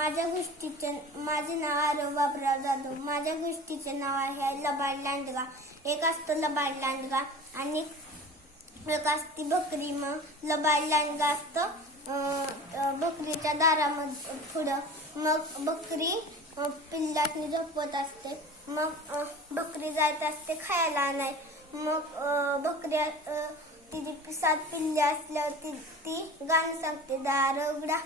माझ्या गोष्टीचे माझे नाव आरव बाबराव जाधव. माझ्या गोष्टीचे नाव आहे लबाड लांडगा. एक असतो लबाड लांडगा आणि एक असती बकरी. मग लबाड लांडगा असतो बकरीच्या दारामध्ये पुढं. मग बकरी अं, पिल्लातनी असते. मग बकरी जायत असते खायला नाही मग बकरी तिची सात पिल्ले असल्यावर ती ती गाणं सांगते दार उघडा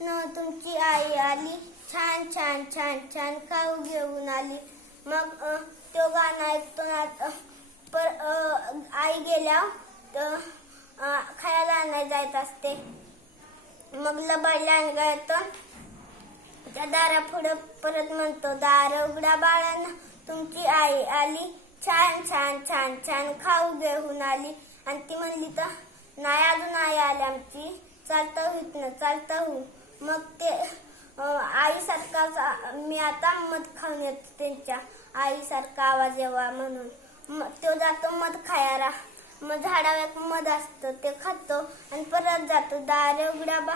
न तुमची आई आली. छान छान छान छान खाऊ घेऊन आली. मग तो गाणं ऐकतो ना पर आई गेल्या. खायला आणायला जायत असते. मग लबाडल्या आणगा त्या दारा पुढं परत म्हणतो दार उघडा बाळांना तुमची आई आली. छान छान छान छान खाऊ घेऊन आली. आणि ती म्हणली तर नाही अजून आई आली आमची. चालता होईत ना चालता होऊ मग ते अं, आईसारखा मी आता मध खाऊन येतो त्यांच्या आईसारखा आवाज यावा म्हणून. मग तो जातो मध खायला. मग झाडावर मध असतं ते खातो आणि परत जातो. दार उघडा बा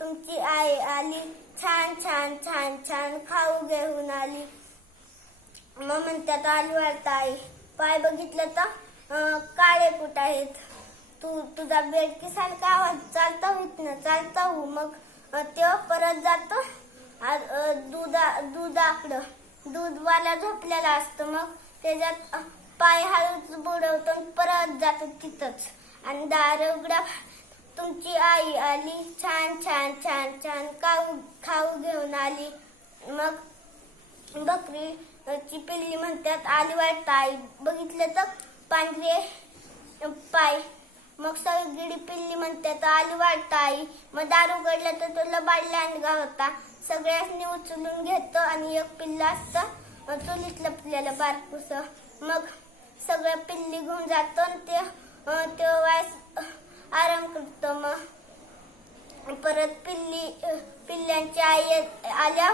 तुमची आई आली. छान छान छान छान खाऊ घेऊन आली. मग म्हणतात आली वाढता आई पाय बघितलं तर काळे कुठ आहेत. तू तुझा बेडकी सारखा आवाज चालता होत ना चालता हो मग. तेव्हा परत जातो. आ- दुधा दुधाकडं दूधवाला झोपलेला असतो मग. त्याच्यात पाय हळूच बुडवतो आणि परत जातो तिथंच. आणि दार उघडा. तुमची आई आली. छान छान छान छान. खाऊ खाऊ घेऊन आली. मग बकरीची पिल्ली म्हणतात आली वाटतं. आई बघितलं तर पांढरे पाय मग सगळी पिल्ली म्हणते तर आली वाटतं आई. मग दार उघडला तर तो लबाड आणगा होता. सगळ्यांनी उचलून घेतो आणि एक पिल्ला असतं. चुलीत लपलेलं बारकूस मग सगळं पिल्ली घेऊन जातो आणि ते तो वायस आराम करतो. मग परत पिल्ली पिल्ल्यांची आई आल्या.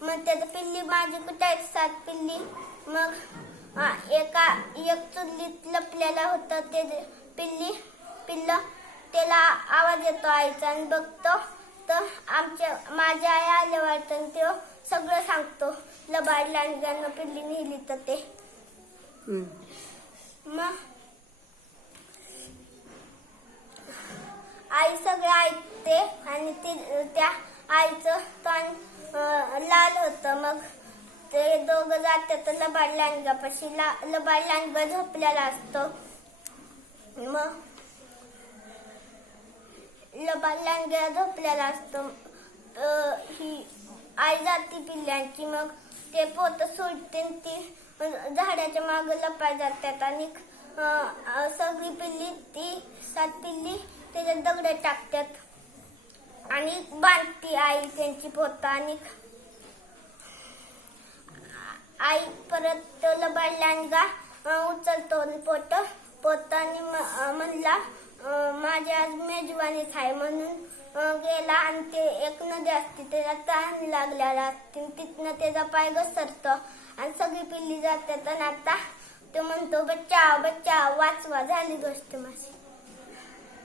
मग त्यात पिल्ली माझी कुठे आहेत? सात पिल्ली. मग एका एक चुलीत लपलेला होता ते पिल्ली. त्याला आवाज येतो आईचा आणि बघतो. तर आमच्या माझ्या आई आल्या वाटतं आणि तो सगळं सांगतो. लबाड लांडग्यानं पिल्ली नेली तर ते. मग? आई सगळं ऐकते आणि ती त्या आईचं तोंड अं, लाल होतं. मग ते दोघं जातात लबाड लांडगापाशी ला लबाड लांडगा झोपलेला असतो. मग? लबाड लांडगा झोपलेला असतो. ही आई जाती पिल्ल्यांची मग ते पोत सोडते ती. झाडाच्या माग लपाय जातात आणि सगळी पिल्ली ती सात पिल्ली त्याच्यात दगड टाकतात. आणि बांधती आई त्यांची पोत आणि आई परत तो उचलतो आणि पोट पोत आणि म- म्हणला माझी आज मेजवानीच आहे म्हणून गेला आणि ते एक नदी असते त्याला तहान लागलेला असते. तिथनं त्याचा पाय घसरतो आणि सगळी पिल्ली जातात. आणि आता तो म्हणतो बच्चा बच्चा वाचवा झाली गोष्ट माझी.